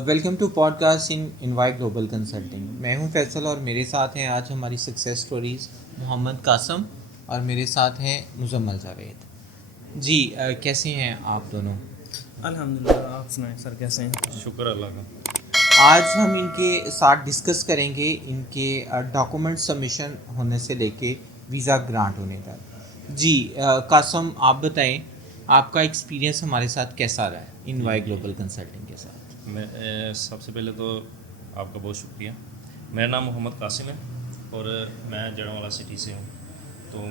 Welcome to podcast in इनवाई global consulting. मैं हूं फैसल और मेरे साथ हैं आज हमारी सक्सेस स्टोरीज़ मोहम्मद कासम और मेरे साथ हैं मुजम्मल जावेद जी। कैसे हैं आप दोनों? अल्हम्दुलिल्लाह। आप सुनाएं सर, कैसे हैं? शुक्र अल्लाह का। आज हम इनके साथ डिस्कस करेंगे इनके डॉक्यूमेंट सबमिशन होने से लेके वीज़ा ग्रांट होने तक। जी कासम, आप बताएं आपका एक्सपीरियंस हमारे साथ कैसा रहा है इनवाई जी ग्लोबल कंसल्टिंग के साथ? मैं सबसे पहले तो आपका बहुत शुक्रिया। मेरा नाम मोहम्मद कासिम है और मैं जड़ोंवाला सिटी से हूँ। तो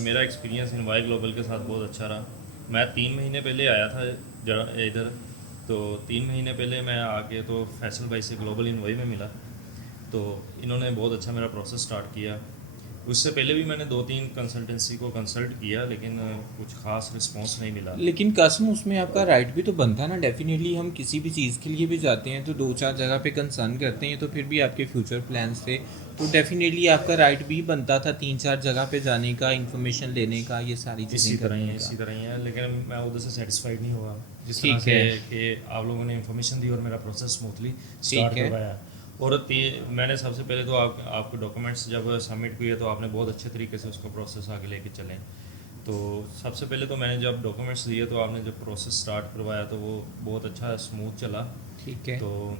मेरा एक्सपीरियंस इनवाई ग्लोबल के साथ बहुत अच्छा रहा। मैं 3 महीने पहले आया था इधर। तो 3 महीने पहले मैं आके तो फैसल भाई से ग्लोबल इनवाई में मिला। तो इन्होंने बहुत अच्छा मेरा प्रोसेस स्टार्ट किया। उससे पहले भी मैंने 2-3 कंसल्टेंसी को कंसल्ट किया, लेकिन कुछ ख़ास रिस्पॉन्स नहीं मिला। लेकिन कसम उसमें आपका राइट भी तो बनता है ना। डेफिनेटली हम किसी भी चीज़ के लिए भी जाते हैं तो दो चार जगह पे कंसर्न करते हैं, तो फिर भी आपके फ्यूचर प्लान्स थे तो डेफिनेटली आपका राइट भी बनता था तीन चार जगह पे जाने का, इंफॉर्मेशन लेने का, ये सारी चीज़ें करने का। इसी तरह ही है, लेकिन मैं उधर से सेटिस्फाइड नहीं हुआ जिस तरह ठीक से है। कि आप लोगों ने इन्फॉर्मेशन दी और मेरा प्रोसेस स्मूथली ठीक स्टार्ट है। करवाया। और मैंने सबसे पहले तो आपके डॉक्यूमेंट्स जब सबमिट किए तो आपने बहुत अच्छे तरीके से उसको प्रोसेस आगे लेके चले। तो सबसे पहले तो मैंने जब डॉक्यूमेंट्स दिए तो आपने जब प्रोसेस स्टार्ट करवाया तो वो बहुत अच्छा स्मूथ चला। ठीक है। तो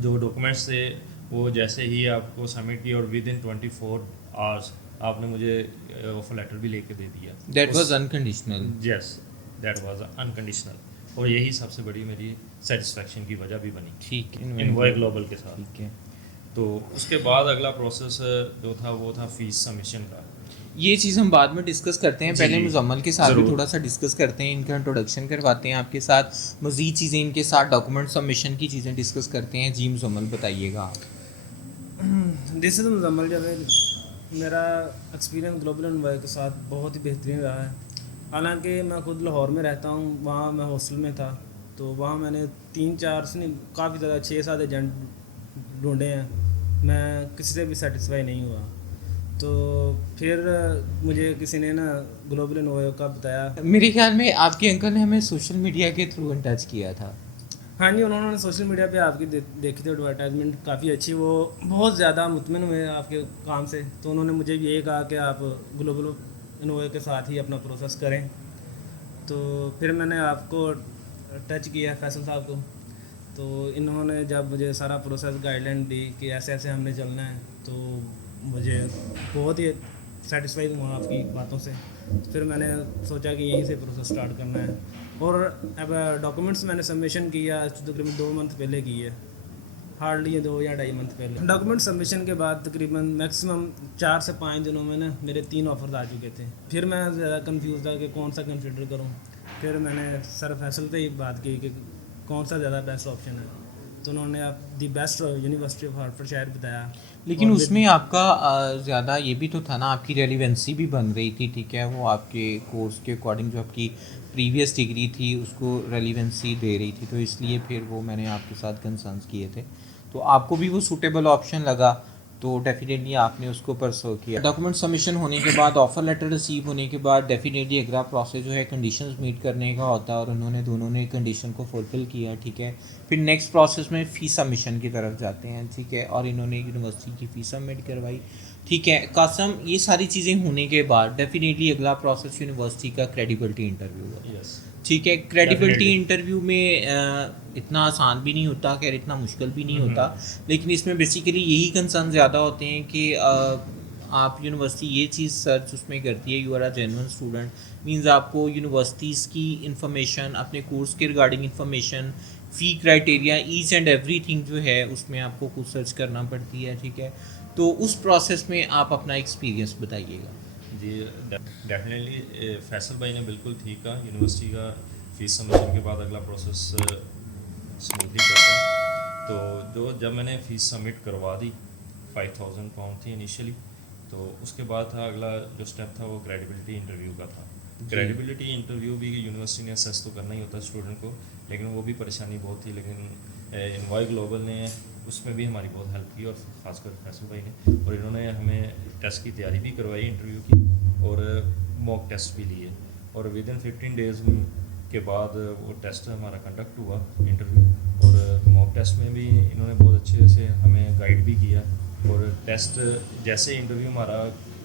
जो डॉक्यूमेंट्स थे वो जैसे ही आपको सबमिट किया और विद इन 24 आवर्स आपने मुझे ऑफर लेटर भी लेके दे दिया। दैट उस was unconditional. Yes, that was unconditional. और यही सबसे बड़ी मेरी सेटिस्फेक्शन की वजह भी बनी ठीक है। इनवॉय ग्लोबल के साथ। ठीक है। तो उसके बाद अगला प्रोसेस जो था वो था फीस सबमिशन का। ये चीज़ हम बाद में डिस्कस करते हैं, जी पहले जी, मुजम्मल के साथ भी ज़रूर। थोड़ा सा डिस्कस करते हैं, इनका इंट्रोडक्शन करवाते हैं आपके साथ, मज़ीद चीज़ें इनके साथ डॉक्यूमेंट सबमिशन की चीज़ें डिस्कस करते हैं। जी मुजम्मल बताइएगा आप। This is Muzammil Javed. मेरा एक्सपीरियंस ग्लोबल एनवाई के साथ बहुत ही बेहतरीन रहा है। हालांकि मैं खुद लाहौर में रहता हूँ, वहाँ मैं हॉस्टल में था। तो वहाँ मैंने 3-4 से नहीं, काफ़ी ज़्यादा 6-7 एजेंट ढूंढे हैं। मैं किसी से भी सेटिस्फाई नहीं हुआ। तो फिर मुझे किसी ने ना ग्लोबल एनवाई का बताया। मेरे ख्याल में आपके अंकल ने हमें सोशल मीडिया के थ्रू इन टच किया था। हाँ जी, उन्होंने सोशल मीडिया पे आपकी देखी थी एडवर्टाइजमेंट, काफ़ी अच्छी। वो बहुत ज़्यादा मुतमिन हुए आपके काम से। तो उन्होंने मुझे भी यही कहा कि आप ग्लोबल इनोवे के साथ ही अपना प्रोसेस करें। तो फिर मैंने आपको टच किया, फैसल साहब को। तो इन्होंने जब मुझे सारा प्रोसेस गाइडलाइन दी कि ऐसे ऐसे हमने चलना है, तो मुझे बहुत ही सेटिस्फाई हुआ आपकी बातों से। फिर मैंने सोचा कि यहीं से प्रोसेस स्टार्ट करना है। और अब डॉक्यूमेंट्स मैंने सबमिशन किया तकरीबन 2 मंथ पहले की है, हार्डली ये 2 या 2.5 मंथ पहले। डॉक्यूमेंट सबमिशन के बाद तकरीबन मैक्सिमम 4 से 5 दिनों में ना मेरे 3 ऑफर्स आ चुके थे। फिर मैं ज़्यादा कंफ्यूज था कि कौन सा कंसिडर करूं। फिर मैंने सर फैसल से ही बात की कि कौन सा ज़्यादा बेस्ट ऑप्शन है। तो उन्होंने आप दी बेस्ट यूनिवर्सिटी ऑफ हार्टफोर्डशायर बताया। लेकिन और उसमें विद आपका ज़्यादा ये भी तो था ना, आपकी रेलिवेंसी भी बन रही थी। ठीक है, वो आपके कोर्स के अकॉर्डिंग जो आपकी प्रीवियस डिग्री थी उसको रेलिवेंसी दे रही थी, तो इसलिए फिर वो मैंने आपके साथ कंसर्न्स किए थे। तो आपको भी वो सूटेबल ऑप्शन लगा तो डेफिनेटली आपने उसको परसो किया। डॉक्यूमेंट सबमिशन होने के बाद, ऑफर लेटर रिसीव होने के बाद डेफिनेटली अगला प्रोसेस जो है कंडीशंस मीट करने का होता है, और उन्होंने दोनों ने कंडीशन को फुलफिल किया। ठीक है, फिर नेक्स्ट प्रोसेस में फ़ीस सबमिशन की तरफ जाते हैं। ठीक है, और इन्होंने यूनिवर्सिटी की फ़ीस सबमिट करवाई। ठीक है कासम, ये सारी चीज़ें होने के बाद डेफिनेटली अगला प्रोसेस यूनिवर्सिटी का क्रेडिबिलिटी इंटरव्यू होता है। यस, ठीक है, क्रेडिबिलिटी डेफिनेटली। इंटरव्यू में इतना आसान भी नहीं होता, खैर इतना मुश्किल भी नहीं होता। लेकिन इसमें बेसिकली यही कंसर्न ज़्यादा होते हैं कि आप यूनिवर्सिटी ये चीज़ सर्च उसमें करती है, you are a genuine student, means आपको यूनिवर्सिटीज़ की इंफॉर्मेशन, अपने कोर्स के regarding information, fee criteria, each and everything जो है उसमें आपको कुछ सर्च करना पड़ती है। ठीक है, तो उस प्रोसेस में आप अपना एक्सपीरियंस बताइएगा। जी, डेफिनेटली फैसल भाई ने बिल्कुल ठीक कहा। यूनिवर्सिटी का फीस सबमिशन के बाद अगला प्रोसेस स्मूथली चलता है। तो जब मैंने फ़ीस सबमिट करवा दी, 5000 पाउंड थी इनिशियली। तो उसके बाद था अगला जो स्टेप था वो क्रेडिबिलिटी इंटरव्यू का था। जी। क्रेडिबिलिटी इंटरव्यू भी यूनिवर्सिटी ने असेस तो करना ही होता है स्टूडेंट को, लेकिन वो भी परेशानी बहुत थी। लेकिन इनवाई ग्लोबल ने उसमें भी हमारी बहुत हेल्प की, और ख़ासकर फैसल भाई ने। और इन्होंने हमें टेस्ट की तैयारी भी करवाई इंटरव्यू की, और मॉक टेस्ट भी लिए। और विद इन 15 डेज़ के बाद वो टेस्ट हमारा कंडक्ट हुआ इंटरव्यू, और मॉक टेस्ट में भी इन्होंने बहुत अच्छे से हमें गाइड भी किया। और टेस्ट जैसे इंटरव्यू हमारा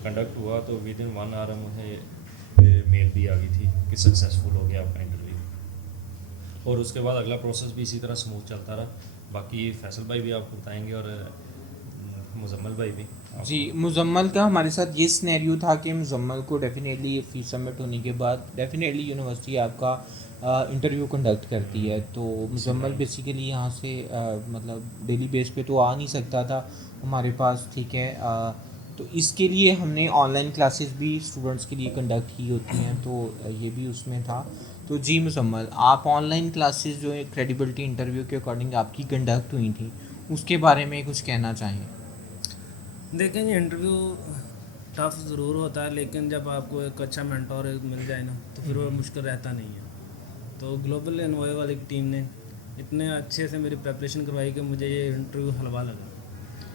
कंडक्ट हुआ तो विद इन 1 आवर मुझे मेल भी आ गई थी कि सक्सेसफुल हो गया आपका इंटरव्यू। और उसके बाद अगला प्रोसेस भी इसी तरह स्मूथ चलता रहा। बाकी फैसल भाई भी आपको बताएंगे और मुजम्मल भाई भी। जी, मुजम्मल का हमारे साथ ये सिनेरियो था कि मुजम्मल को डेफिनेटली फ़ीस सबमिट होने के बाद डेफिनेटली यूनिवर्सिटी आपका इंटरव्यू कंडक्ट करती है। तो मुजम्मल बेसिकली यहाँ से मतलब डेली बेस पे तो आ नहीं सकता था हमारे पास, ठीक है। तो इसके लिए हमने ऑनलाइन क्लासेस भी स्टूडेंट्स के लिए कंडक्ट की होती हैं, तो ये भी उसमें था। तो जी मुजम्मल, आप ऑनलाइन क्लासेस जो क्रेडिबिलिटी इंटरव्यू के अकॉर्डिंग आपकी कंडक्ट हुई थी, उसके बारे में कुछ कहना चाहें? देखें, ये इंटरव्यू टफ ज़रूर होता है, लेकिन जब आपको एक अच्छा मेंटोर मिल जाए ना तो फिर वो मुश्किल रहता नहीं है। तो ग्लोबल एनवॉय वाली टीम ने इतने अच्छे से मेरी प्रेपरेशन करवाई कि मुझे ये इंटरव्यू हलवा लगा।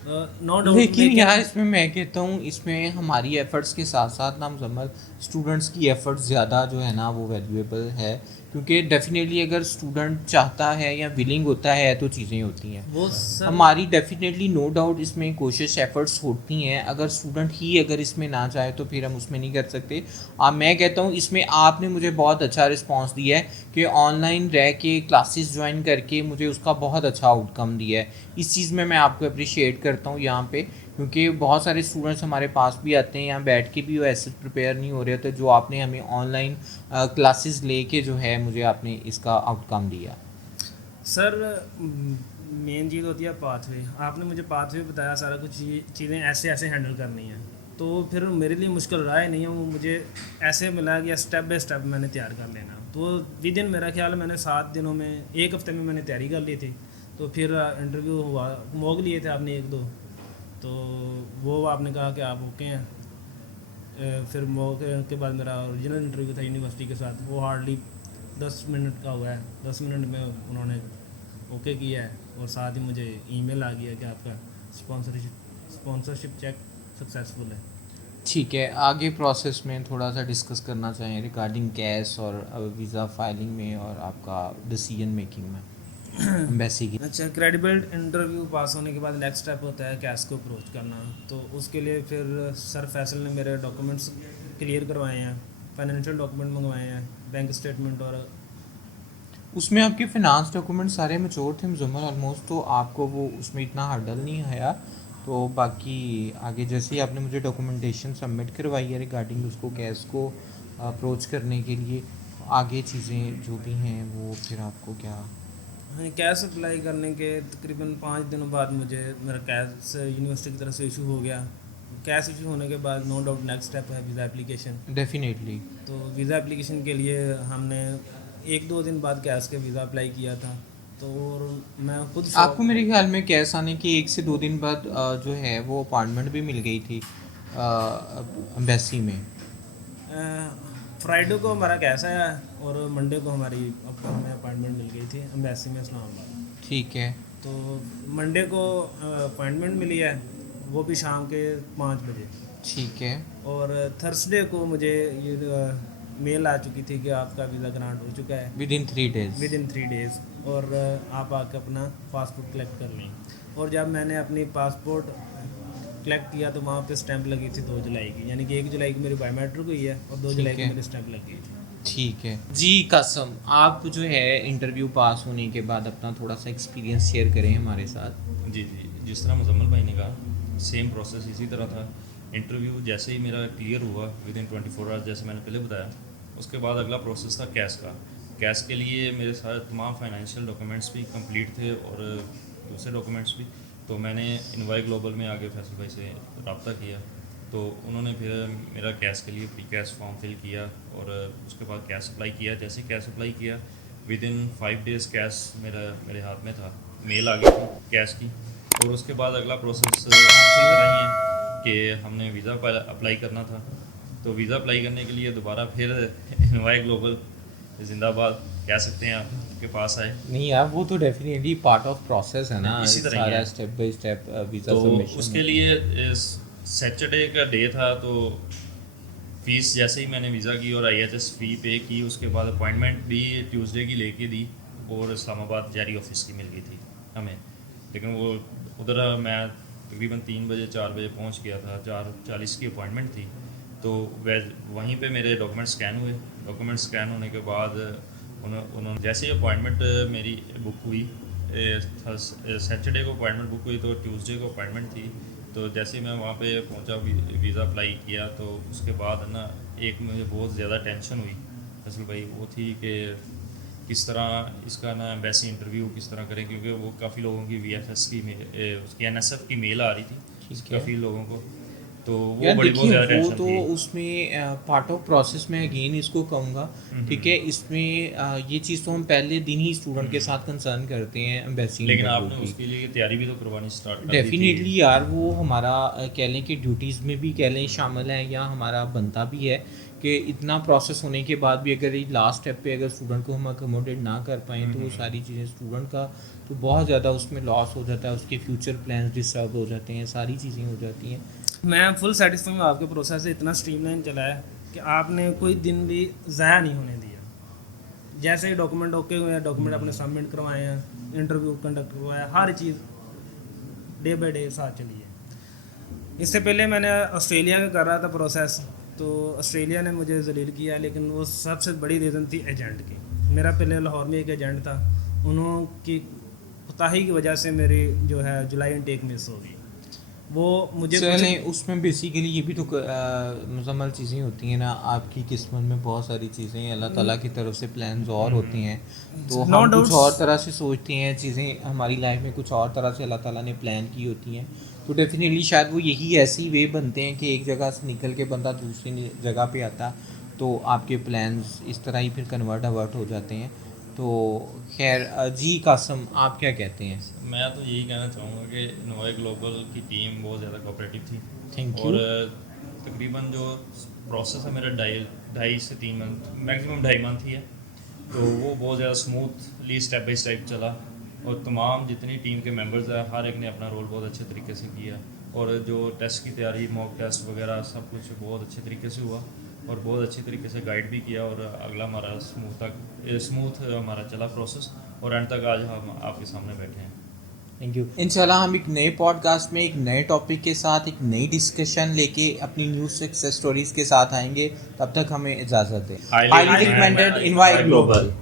नो डाउट, लेकिन यार इसमें मैं कहता हूँ इसमें हमारी एफ़र्ट्स के साथ साथ ना मुजम्मल स्टूडेंट्स की एफ़र्ट्स ज़्यादा जो है ना वो वैल्यूएबल है, क्योंकि डेफिनेटली अगर स्टूडेंट चाहता है या विलिंग होता है तो चीज़ें होती हैं। वो सर हमारी डेफिनेटली नो डाउट इसमें कोशिश एफ़र्ट्स होती हैं। अगर स्टूडेंट ही अगर इसमें ना चाहे तो फिर हम उसमें नहीं कर सकते। मैं कहता हूँ इसमें आपने मुझे बहुत अच्छा रिस्पांस दिया है कि ऑनलाइन रह के क्लासेस ज्वाइन करके मुझे उसका बहुत अच्छा आउटकम दिया है। इस चीज़ में मैं आपको अप्रिशिएट करता हूँ यहाँ पे, क्योंकि बहुत सारे स्टूडेंट्स हमारे पास भी आते हैं, यहाँ बैठ के भी वो ऐसे प्रिपेयर नहीं हो रहे थे जो आपने हमें ऑनलाइन क्लासेस लेके जो है मुझे आपने इसका आउटकम दिया। सर मेन चीज़ होती है पाथवे। आपने मुझे पाथवे बताया सारा कुछ, ये चीज़ें ऐसे ऐसे हैंडल करनी है, तो फिर मेरे लिए मुश्किल रहा ही नहीं है। वो मुझे ऐसे मिला कि स्टेप बाय स्टेप मैंने तैयार कर लेना। तो विद इन मेरा ख्याल है मैंने 7 दिनों में, 1 हफ्ते में मैंने तैयारी कर ली थी। तो फिर इंटरव्यू हुआ, मॉक लिए थे आपने 1-2, तो वो आपने कहा कि आप ओके हैं। फिर मॉक के बाद मेरा ओरिजिनल इंटरव्यू था यूनिवर्सिटी के साथ, वो हार्डली 10 मिनट का हुआ है। 10 मिनट में उन्होंने ओके किया है, और साथ ही मुझे ईमेल आ गया कि आपका स्पॉन्सरशिप चेक सक्सेसफुल है। ठीक है, आगे प्रोसेस में थोड़ा सा डिस्कस करना चाहें रिगार्डिंग कैश और वीज़ा फाइलिंग में और आपका डिसीजन मेकिंग में एम्बेसी की। अच्छा, क्रेडिबल इंटरव्यू पास होने के बाद नेक्स्ट स्टेप होता है कैश को अप्रोच करना। तो उसके लिए फिर सर फैसल ने मेरे डॉक्यूमेंट्स क्लियर करवाए हैं, फाइनेंशियल डॉक्यूमेंट मंगवाए हैं, बैंक स्टेटमेंट, और उसमें आपके फाइनेंस डॉक्यूमेंट सारे मैच्योर थे मुजम्मल ऑलमोस्ट, तो आपको वो उसमें इतना हर्डल नहीं आया। तो बाकी आगे जैसे ही आपने मुझे डॉक्यूमेंटेशन सबमिट करवाई है रिगार्डिंग उसको कैश को अप्रोच करने के लिए, आगे चीज़ें जो भी हैं वो फिर आपको क्या? कैश अप्लाई करने के तकरीबन 5 दिनों बाद मुझे मेरा कैश यूनिवर्सिटी की तरफ से इशू हो गया। कैश इशू होने के बाद नो डाउट नेक्स्ट स्टेप है वीज़ा एप्लीकेशन। डेफिनेटली। तो वीज़ा एप्लीकेशन के लिए हमने 1-2 दिन बाद कैश के वीज़ा अप्लाई किया था। तो और मैं खुद आपको मेरे ख्याल में कैश आने के 1 से 2 दिन बाद जो है वो अपॉइंटमेंट भी मिल गई थी एम्बेसी में। फ्राइडे को हमारा कैश आया और मंडे को हमारी अपॉइंटमेंट मिल गई थी एम्बेसी में इस्लामाबाद। ठीक है। तो मंडे को अपॉइंटमेंट मिली है, वो भी शाम के 5 बजे। ठीक है। और थर्सडे को मुझे ये मेल आ चुकी थी कि आपका वीज़ा ग्रांट हो चुका है with in 3 days. With in 3 days, और आप आके अपना पासपोर्ट कलेक्ट कर लें। और जब मैंने अपनी पासपोर्ट कलेक्ट किया तो वहाँ पे स्टैंप लगी थी 2 जुलाई की, यानी कि 1 जुलाई को मेरी बायोमेट्रिक हुई है और 2 जुलाई को है। मेरी स्टैंप लग गई थी। ठीक है जी। कासम, आप जो है इंटरव्यू पास होने के बाद अपना थोड़ा सा एक्सपीरियंस शेयर करें हमारे साथ। जी जी, जिस तरह मुजम्मल भाई ने कहा सेम प्रोसेस इसी तरह था। इंटरव्यू जैसे ही मेरा क्लियर हुआ विद इन 24 आवर्स, जैसे मैंने पहले बताया, उसके बाद अगला प्रोसेस था कैश का। कैश के लिए मेरे सारे तमाम फाइनेंशियल डॉक्यूमेंट्स भी कंप्लीट थे और दूसरे डॉक्यूमेंट्स भी। तो मैंने इनवाई ग्लोबल में आगे फैसल भाई से रब्ता किया, तो उन्होंने फिर मेरा कैश के लिए प्री कैश फॉर्म फिल किया और उसके बाद कैश अप्लाई किया। जैसे कैश अप्लाई किया विद इन 5 डेज़ कैश मेरे हाथ में था, मेल आ गई थी कैश की। और उसके बाद अगला प्रोसेस इसी तरह ही है कि हमने वीज़ा अप्लाई करना था। तो वीज़ा अप्लाई करने के लिए दोबारा फिर इनवाई ग्लोबल जिंदाबाद कह सकते हैं आपके पास आए। नहीं यार, वो तो डेफिनेटली पार्ट ऑफ प्रोसेस है ना, इसी तरह ही सारा है। स्टेप बाय स्टेप वीज़ा तो सबमिशन। उसके लिए सैटरडे का डे था, तो फ़ीस जैसे ही मैंने वीज़ा की और IHS फ़ी पे की, उसके बाद अपॉइंटमेंट भी ट्यूसडे की लेके दी और इस्लामाबाद जारी ऑफिस की मिल गई थी हमें। लेकिन वो उधर मैं तकरीबन 3 बजे 4 बजे पहुंच गया था, 4:40 की अपॉइंटमेंट थी। तो वहीं पे मेरे डॉक्यूमेंट स्कैन हुए। डॉक्यूमेंट स्कैन होने के बाद उन्होंने जैसे ही अपॉइंटमेंट मेरी बुक हुई, सैटरडे को अपॉइंटमेंट बुक हुई तो ट्यूसडे को अपॉइंटमेंट थी। तो जैसे ही मैं वहाँ पे पहुँचा, वीज़ा अप्लाई किया, तो उसके बाद ना एक मुझे बहुत ज़्यादा टेंशन हुई असल भाई, वो थी कि किस तरह इसका ना एम्बेसी इंटरव्यू किस तरह करें, क्योंकि वो काफ़ी लोगों की VFS की उसकी NSF की मेल आ रही थी ठीक है काफ़ी लोगों को, तो वो यार बहुत देखिए ज़्यादा वो टेंशन तो थी। उसमें पार्ट ऑफ प्रोसेस में अगेन इसको कहूँगा, ठीक है। इसमें ये चीज़ तो हम पहले दिन ही स्टूडेंट के साथ कंसर्न करते हैं एम्बेसी लेकिन इंटरव्यू आपने की। उसके लिए तैयारी भी तो करवानी स्टार्ट कर दी थी। डेफिनेटली यार वो हमारा कह लें कि ड्यूटीज़ में भी कह लें शामिल है, या हमारा बनता भी है कि इतना प्रोसेस होने के बाद भी अगर ये लास्ट स्टेप पे अगर स्टूडेंट को हम अकोमोडेट ना कर पाएँ तो वो सारी चीज़ें स्टूडेंट का तो बहुत ज़्यादा उसमें लॉस हो जाता है, उसके फ्यूचर प्लान्स डिस्टर्ब हो जाते हैं, सारी चीज़ें हो जाती हैं। मैं फुल सेटिस्फाई हूँ आपके प्रोसेस से, इतना स्ट्रीमलाइन चला है कि आपने कोई दिन भी ज़ाया नहीं होने दिया। जैसे ही डॉक्यूमेंट ओके हुए हैं, डॉक्यूमेंट अपने सबमिट करवाए हैं, इंटरव्यू कंडक्ट करवाया, हर चीज़ डे बाई डे साथ चली है। इससे पहले मैंने ऑस्ट्रेलिया का कर रहा था प्रोसेस, तो ऑस्ट्रेलिया ने मुझे जलील किया, लेकिन वो सबसे बड़ी रीज़न थी एजेंट की। मेरा पहले लाहौर में एक एजेंट था, उन्होंने कोताही की वजह से मेरी जो है जुलाई इनटेक मिस हो गई। वो मुझे चलें उसमें बेसिकली ये भी तो मुकम्मल चीज़ें होती हैं ना, आपकी किस्मत में बहुत सारी चीज़ें अल्लाह ताला की तरफ से प्लान्स और होते हैं, तो No हम कुछ doubts। और तरह से सोचते हैं चीज़ें, हमारी लाइफ में कुछ और तरह से अल्लाह ताला ने प्लान की होती हैं। तो डेफिनेटली शायद वो यही ऐसी वे बनते हैं कि एक जगह से निकल के बंदा दूसरी जगह पे आता, तो आपके प्लान्स इस तरह ही फिर कन्वर्ट हो जाते हैं। तो खैर जी कासम आप क्या कहते हैं? मैं तो यही कहना चाहूँगा कि इनोवा ग्लोबल की टीम बहुत ज़्यादा कोऑपरेटिव थी। Thank और you। तकरीबन जो प्रोसेस है मेरा 2.5 से 3 मंथ, मैक्सिमम 2.5 मंथ ही है, तो वो बहुत ज़्यादा स्मूथली स्टेप बाय स्टेप चला। और तमाम जितनी टीम के मेंबर्स हैं, हर एक ने अपना रोल बहुत अच्छे तरीके से किया, और जो टेस्ट की तैयारी, मॉक टेस्ट वगैरह सब कुछ बहुत अच्छे तरीके से हुआ, और बहुत अच्छी तरीके से गाइड भी किया, और अगला हमारा स्मूथ हमारा चला प्रोसेस, और एंड तक आज हम आपके सामने बैठे हैं। Thank you. इंशाल्लाह हम एक नए पॉडकास्ट में एक नए टॉपिक के साथ एक नई डिस्कशन लेके अपनी न्यू सक्सेस स्टोरीज के साथ आएंगे। तब तक हमें इजाज़त दें। Highly recommended invite global.